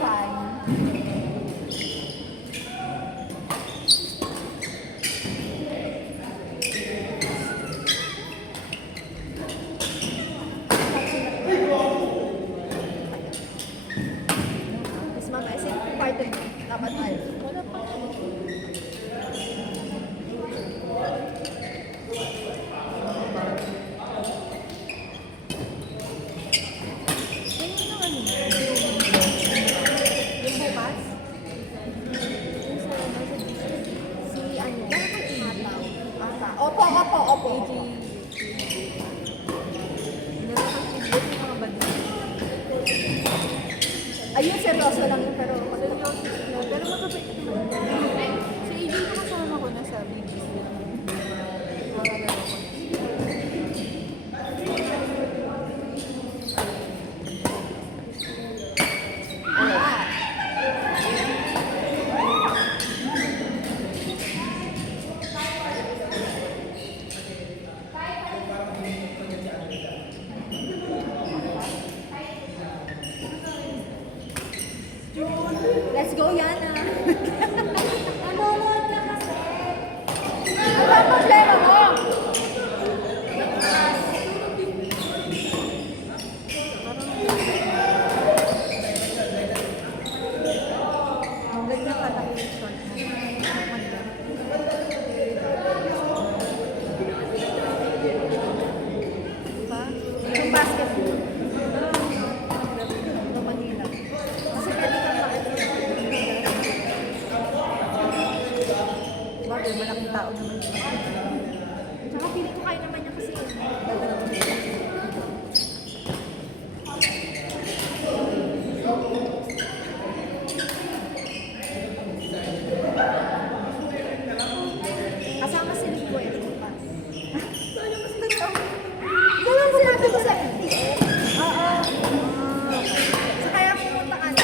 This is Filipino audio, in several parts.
fine. Mas mama, kasi part of dapat ay. Wala pa. Yung bukas? Si ano? Ata. Opo, opo, opo. Ayun, seryoso lang yun, pero Pero magkabait naman. Si AJ ko kasama ko na sa BBC. Nakakalaro ko na. let's go, Yana. Nanonood ka kasi. Ano ba ang problema mo? Ang ganda pala yung short na. Diba? Yung basketball. Manila. Kasi pwede kang Bakit? Malaking tao naman. Tsaka feeling ko kaya naman niya kasi ganda naman. Kasama si Rico eh. Ganun sinabi ko sa MTS. Oo. So kaya pumunta ka na.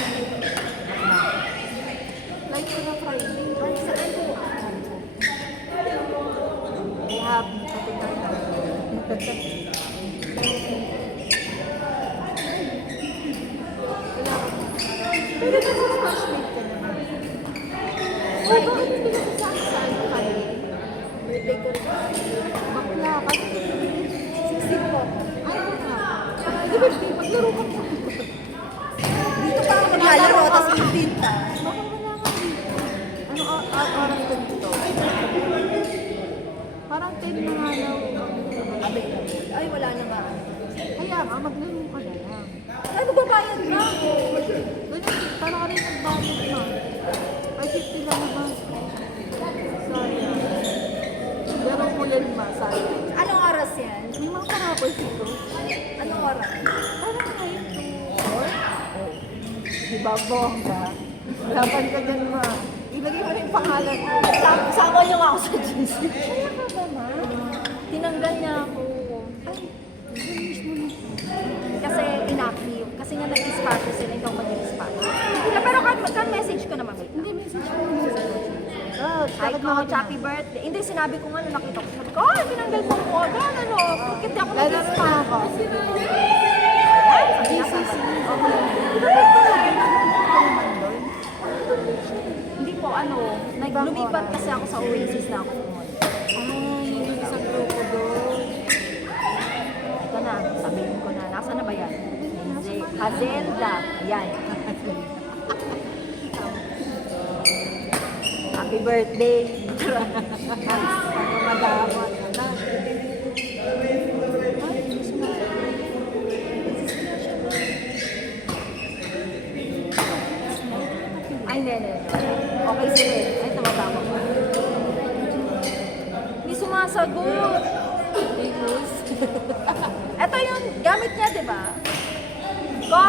Like ko na Friday. Ay, saan po? Rehab. Kapitan na. Pero nasa flashmate ka naman. Uy, bakit hindi ka sasama sa ano Friday? Birthday ko rin. Bakla. Kasi Sisig po. ay, bakla. Di ba, maglaro ka po. Dito pa ako maglalaro, tapos 15 pa. Baka wala ka dito. Ano oras ko dito? Parang 10 na nga daw. Available. Ay, wala naman. Kaya nga, maglaro ka na lang. Ay, magbabayad na. Ganun, para ka rin nagbayad na. Ay, 50 lang naman. Sayang. Laro mo yan ma, sayang. Anong oras yan? May mga karapos dito. Anong oras? Parang ngayon to. Diba, bongga? Laban ka dyan ma. Ilagay mo rin yung pangalan mo. Sama niyo nga ako sa GC. Kaya ka ba ma? Tinanggal niya ako. Ay, finish mo na. Kasi inactive. Kasi nga nag-dispatch sila, ikaw mag-dispatch. Pero kan-message ko naman. Hindi, message mo na sa Oh, Ay, ko, happy birthday. Hindi, sinabi ko nga nung nakita ko. Sabi ko, ay, tinanggal mo ko. Ano, bakit di ako Lalaro nag-dispatch? pa ako. GCC. Hindi po, lumipat kasi ako sa Oasis na ako pumunta. Ay, hindi sa grupo doon. Ito na, sabihin ko na. Nasaan na ba yan? Hazelda. Yan. Happy birthday. Madama. Ay, hindi. Okay, sige. Ay, tumatama ko. Hindi sumasagot. Ito yung gamit niya, di ba? Go!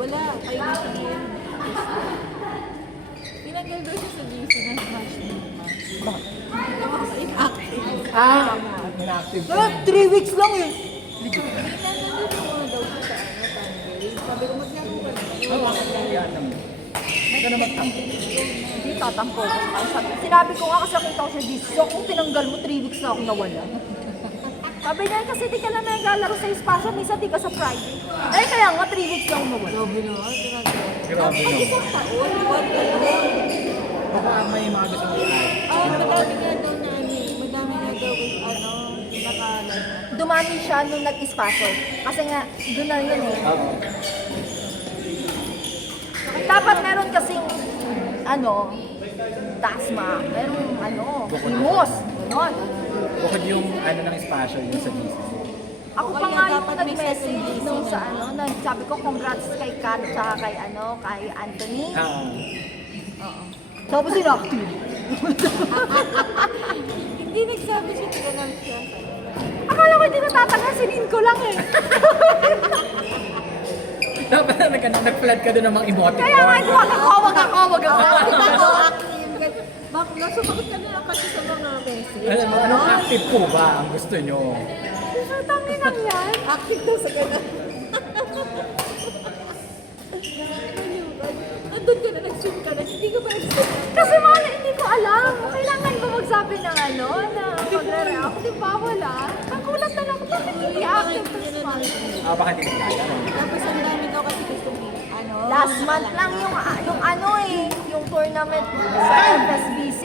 Wala, kayo na siya yan. Tinanggal daw siya sa GC na smash mo. Inactive. Ah, Inactive. 3 weeks lang eh. Nandito mo daw siya sa ano, Sunday. Sabi ko, maglaro ka na. Huwag ka na magtampo. Hindi tatampo. Sinabi ko nga kasi nakita ko siya dito. So, kung tinanggal mo, 3 weeks na ako nawala. Sabi niya, kasi di ka lang naglalaro sa espasyo, minsan di ka sa Friday. Eh, kaya nga, 3 weeks lang umawala. Grabe naman, ginagawa. Grabe Ang naman. isang taon, buwan ka lang. Baka may mga gusto mo i-add. Madami nga daw na ano eh. Madami nga daw nakalan. Dumami siya nung nag-espasyo. Kasi nga, doon na yun eh. Dapat meron kasing, dasma, merong himos, gano'n. Bukod yung ng espasyo, yung sa GC. Ako pa Kaya nga yung dapat may nag-message second nung GC sa na. sabi ko congrats kay Kat tsaka kay Anthony. Oo. Tapos inactive. Hindi nagsabi siya, tinanong siya. Akala ko hindi natatanggap, sinin ko lang eh. Dapat na nag-flood ka doon ng mga emoticon. Kaya nga, wag ako. Bakla, sumakot ka na lang kasi sa mga message. Anong active po ba ang gusto nyo? Tangin lang yan. Active daw sa ganun. Andun ka na, nag-zoom ka na, hindi ka ba nag-zoom? Kasi mga hindi ko alam. Kailangan ba magsabi ng na magre-react? Di ba wala? Ang kulat na lang, bakit hindi active to smile? Baka hindi naglalaro. Tapos ang dami daw kasi gusto mo, Last month lang yung tournament sa FSBC.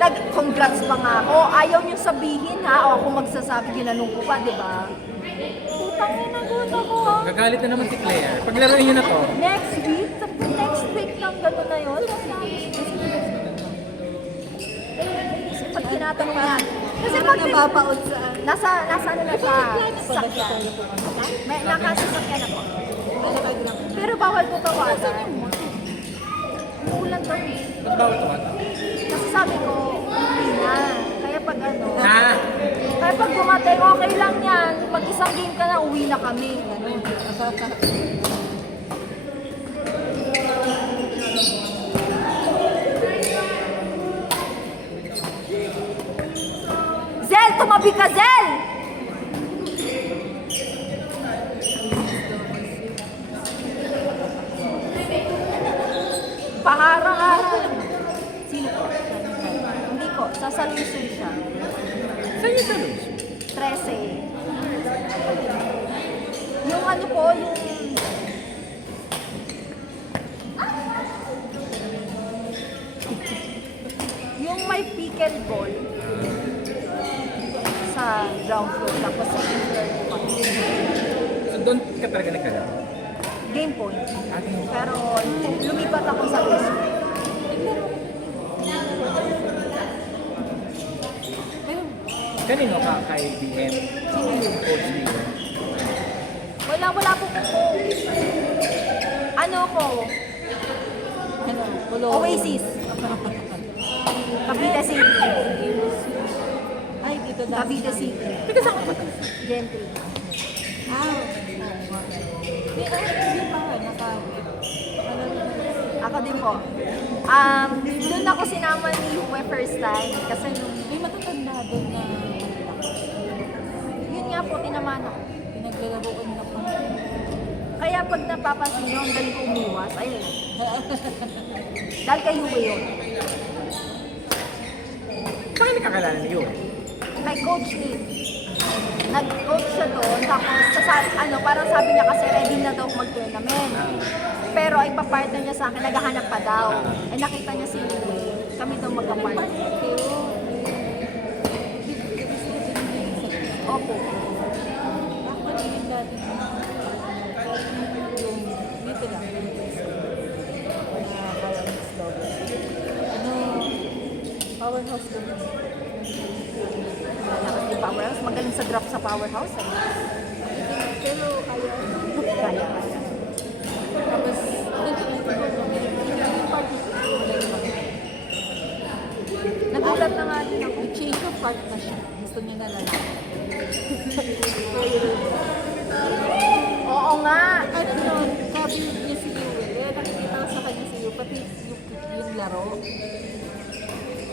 Nag-congrats pa nga ako. Ayaw niyo sabihin ha, o ako magsasabi, ginanong ko pa, di ba? Putang ina, gusto ko ha. Gagalit na naman si Claire. Paglaruin nyo na to. Next week lang gano'n na yun. Pag tinatanong na. Kasi pag napapaot sa nasa ano na siya, sakyan. May nakasasakyan ako. Pero bawal ko tawagan. Umuulan daw eh. Ba't bawal tumata? Kasi sabi ko, hindi na. Kaya pag kaya pag dumating, okay lang yan. Pag isang game ka na, uwi na kami. Ganun. Zel, tumabi ka, Zel! Paharang-harang. Sino ko? Hindi ko. Sa Salusun siya. Saan yung salon? 13. Yung po, yung may pickle ball sa ground floor, tapos sa floor po kami. So doon ka talaga nagkalaro? Game point. Pero lumipat ako sa West. Kanino ka kay BM? Coach BM? Wala po po. Ano ko? Oasis. Cavite City. Ay, dito daw. Cavite City. Teka saan ka ba? Gentry. Hindi pa, Ako din po. Doon ako sinama ni Hue first time. Kasi nung, may matatanda doon na yun nga po, tinamaan ako. pinaglalaroan na pa. Kaya pag napapansin nyo, ang galing ko umiwas. Ayun. Dahil kay Hue yun. Bakit nagkakalala niyo? Kay Coach Lee. Nag-coach siya doon, tapos parang sabi niya kasi ready na daw mag-tournament. Pero ay papartner niya sa akin, naghahanap pa daw. Eh nakita niya si Louie, kami daw magka-partner. Opo. Actually, yung dati dito lang. Powerhouse Dogs. Malakas din Powerhouse, magaling sa draft sa Powerhouse. Eh. Pero kaya, Kaya. tapos, yung party Nagulat na nga din ako. change of heart na siya. Gusto niya na lalaki. Oo nga. Ano nun, sabi niya si Yue, nakikita ko sa kanya si Yue, pati yung laro.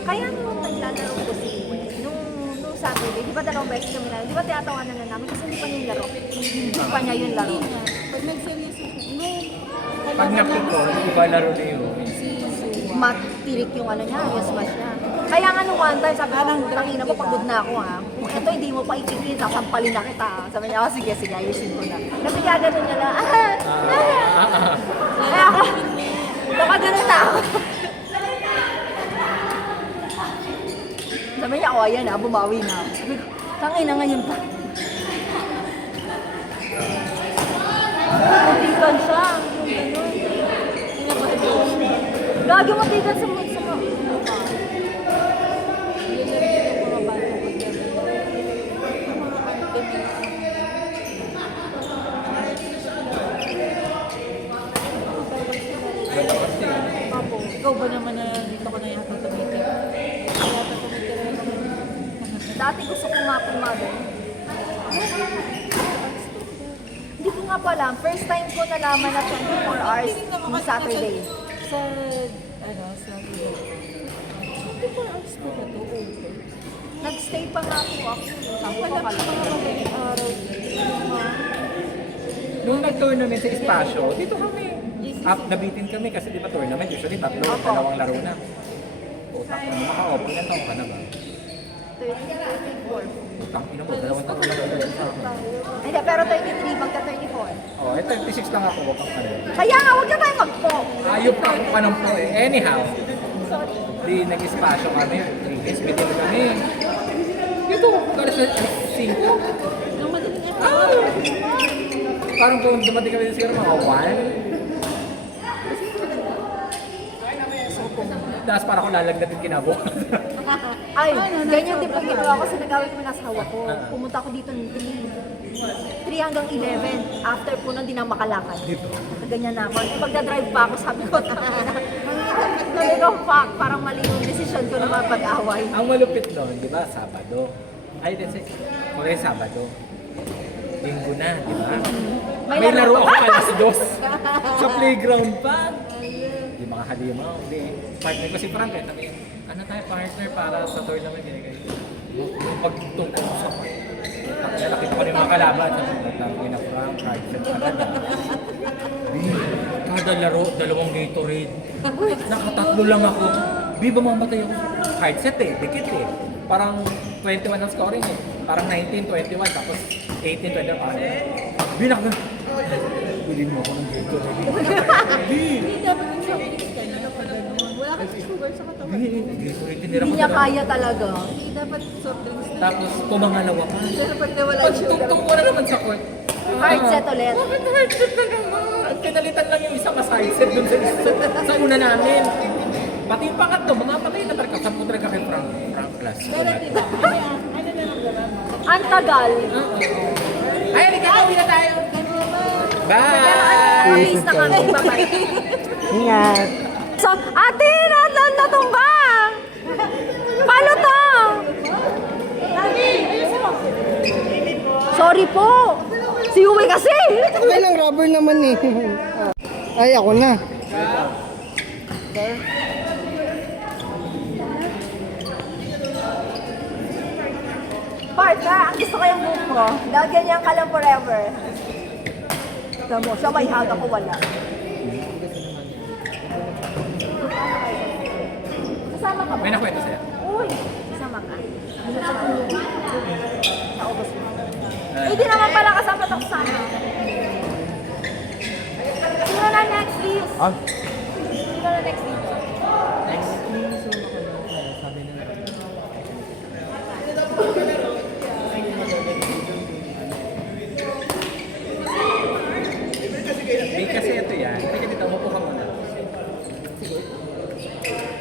Kaya nung naglalaro ko si Hue, nung Saturday, di ba dalawang beses kami na, di ba tinatawanan na namin kasi hindi pa niya yung laro. Hindi pa niya yung laro. Hindi nga, pag nag-seryoso siya, Pag napikon, iba laro na yun. si Suwa. Matirik yung niya, yung smash niya. Kaya nga nung one time, sabi ko, tangina mo, pagod na ako ha. Kung ito hindi mo pa ipitin, sasampalin na kita. Sabi niya, oh, sige, sige, ayusin ko na. Kasi kaya ganun niya na, Kaya ako, baka ganun na ako. Sabi niya, oh, ayan na, bumawi na. Sabi ko, tangina ngayon pa. Matigan siya. Lagi matigan sa mga. Ikaw ba naman na dito ka na yata tumitin? Yata tumitin na naman. Dati gusto ko mapuma doon. Hindi ko nga pa alam. First time ko nalaman na 24 hours ng Saturday. Sa, sa hindi ko hours ko na to, okay. Nag-stay pa nga po ako. Sabi ko Wala pala. pa mga madaling araw. Nung nag-tournament sa espasyo, dito kami. Nabitin kami kasi di ba tournament, usually tatlo, Opo. dalawang laro na. Utang na maka-opo, ilan taong ka na ba? 34. Utang ina mo, dalawang taong na laro sa akin. Hindi, pero 33, magka 34. Oh, 36 lang ako, utang ka na. Kaya nga, huwag na tayo mag-po. Ayop ka pa ng po eh. Anyhow, Sorry. di nag-espasyo kami, 3 meeting kami. Dito, kalas na 5. Ang madaling araw. Parang kung dumating kami siguro mga 1. Tapos parang ako lalagdatin kinabukasan. Ay, ganyan din po ginawa ko kasi nag-away kami nasa hawa ko. Pumunta ako dito ng 3 hanggang 11. After po nun, di na makalakad. Dito. Ganyan na ako. Eh, pagdadrive pa ako, sabi ko, sabi ko, fuck, parang mali yung decision ko na mapag-away. Ang malupit doon, di ba, Sabado. Ay, kasi, kung Sabado. Linggo na, di ba? May laro ako alas 2. Sa playground pa. Di mga halimaw, di. Partner ko si Frank, eh, sabi, ano tayo partner para sa tournament, ganyan. Pagtungkol sa nakita ko rin mga kalaban, sabi ko, tangin na Frank, hard set ka na. Di, kada laro, 2 Gatorade. Nakatatlo lang ako. Di ba mamatay ako? Hard set eh, dikit eh. Parang 21 ang scoring eh. Parang 19, 21, tapos 18, 20, parang binak na. Bilhin mo ako ng Gatorade. Di! Hindi dapat yung shopping ka na kapag gano'n. Wala kasi sugar sa katawan. Gatorade, tinira ko Hindi niya na. kaya talaga. Hindi dapat soft drinks na. Tapos pumangalawa pa. Pero pag nawala Pag yung sugar. tungtong ko na naman sa court. Hard set ulit. Bakit hard set na naman? Kinalitan lang yung isa mas hard set dun sa una namin. Pati yung pangatlo, mga patay na talaga. Sampo talaga kay Frank Class. Pero diba, ano na lang gano'n? Ang tagal. Ay, halika, uwi na tayo. Bye! Nakamis na kami. Bye-bye. Ingat. So, ate, natumba! Paano to? Sorry po. Si Uwe kasi. Okay lang, rubber naman eh. Ay, ako na. Partner, ang gusto ko yung book mo. Dahil ganyan ka lang forever. Tama mo, siya may hag ako wala. Kasama ka ba? May nakwento sa'yo. Uy, kasama ka. Sa August mo. Eh, di naman pala kasama to sana. Sino na next week? Sino na next week? Eh, kasi ito yan. Halika dito, umupo ka muna.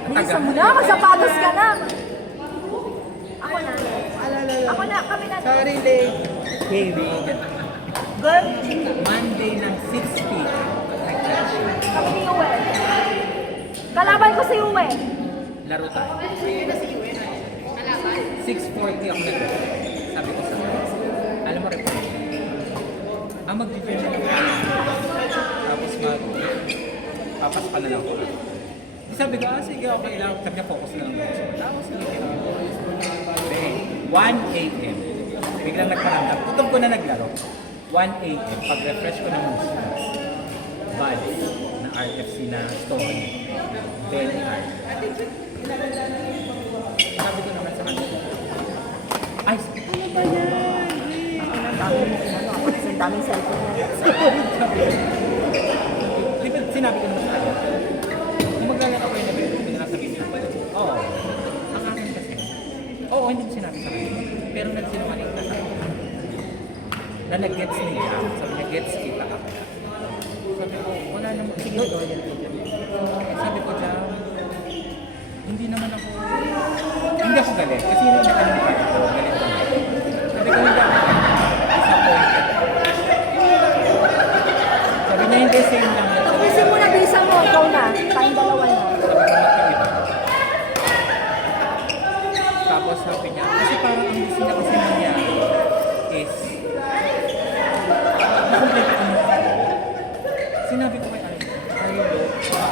Bilisan mo na, magsapatos ka na. Ako na. Ako na, kami na. Sorry, late. Baby, Girl, Monday ng 6 p.m. kami ni Uwe. Kalaban ko si Uwe. Laro tayo. 6:40 ako nag sabi ko sa alam mo rin po. Ang mag-defend na lang. Tapos papas pa na lang ako. Di sabi ko, sige, okay lang. Sabi niya, focus na lang ako. Tapos sige. 1 a.m. Biglang nagparamdam. Tutog ko na naglaro. 1 a.m. Pag-refresh ko ng muscles. Body na RFC na stone. Belly art. Ang daming cellphone niya. Di ba sinabi ko naman sa kanya? Kung maglalaro kayo na ba, hindi na sabihin niya. Oo. Ang akin kasi. Oo, hindi ko sinabi sa kanya. Pero nagsinungaling na sa akin. Na nag-gets niya. Sabi niya, gets kita ka. Sabi ko, wala namang, sige, sabi ko dyan, hindi naman ako, hindi ako galit. Kasi yun yung ano pa ako, galit ako. Sabi ko, hindi ako disappointed. Sabi niya, hindi, same lang. Kasi mo na, bisa mo. Ikaw na. Tayong dalawa na. Sabi ko, magkaiba. Tapos sabi niya, kasi parang ang gusto niya kasi nangyari is, nakomplete ko na ako. Sinabi ko kay Arlo,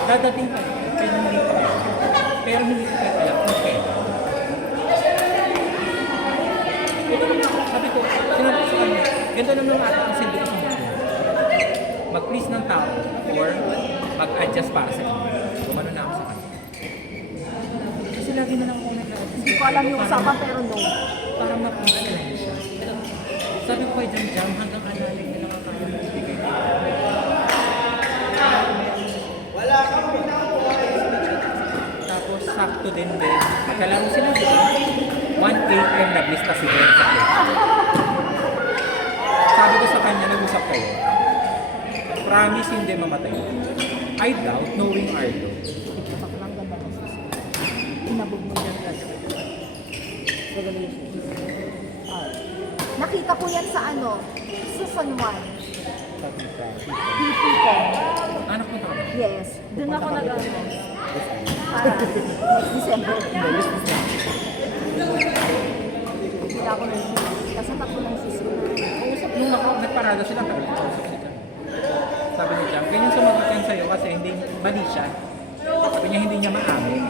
dadating ka, pero hindi ko alam. Pero hindi ko kayo alam kung kailan. Ito naman ako, sabi ko, sinabi ko sa kanya, ganda naman ata ang sindi ko sa mga. Mag-please ng tao or mag-adjust para sa inyo. Gumano na ako sa kanya. Kasi lagi na lang ako nag-adjust. Hindi ko alam yung usapan pero no. Para ma-please ko lang siya. Sabi ko kay Jam hanggang analig na lang ang kaya magbibigay dito. Tapos sakto din. Magkalaro sila dito. 1 AM naglista si Ben sa cake. Sabi ko sa kanya, nag-usap kayo. Promise hindi mamatay. I doubt knowing Arlo. Baklang ganda ng susi. Inabog mo yan kasi. Revelation. Nakita ko yan sa ano? Sa San Juan. PP ko. Anak mo ba? Yes. Doon ako nag-ano. Next December. Wala ako ng sis. Kasi tatlo ng sis ko na. Nung nagparada sila, pero kausap sila. Sabi ni Jam, ganyan sumagot yan sa'yo kasi hindi mali siya. Sabi niya hindi niya maamin.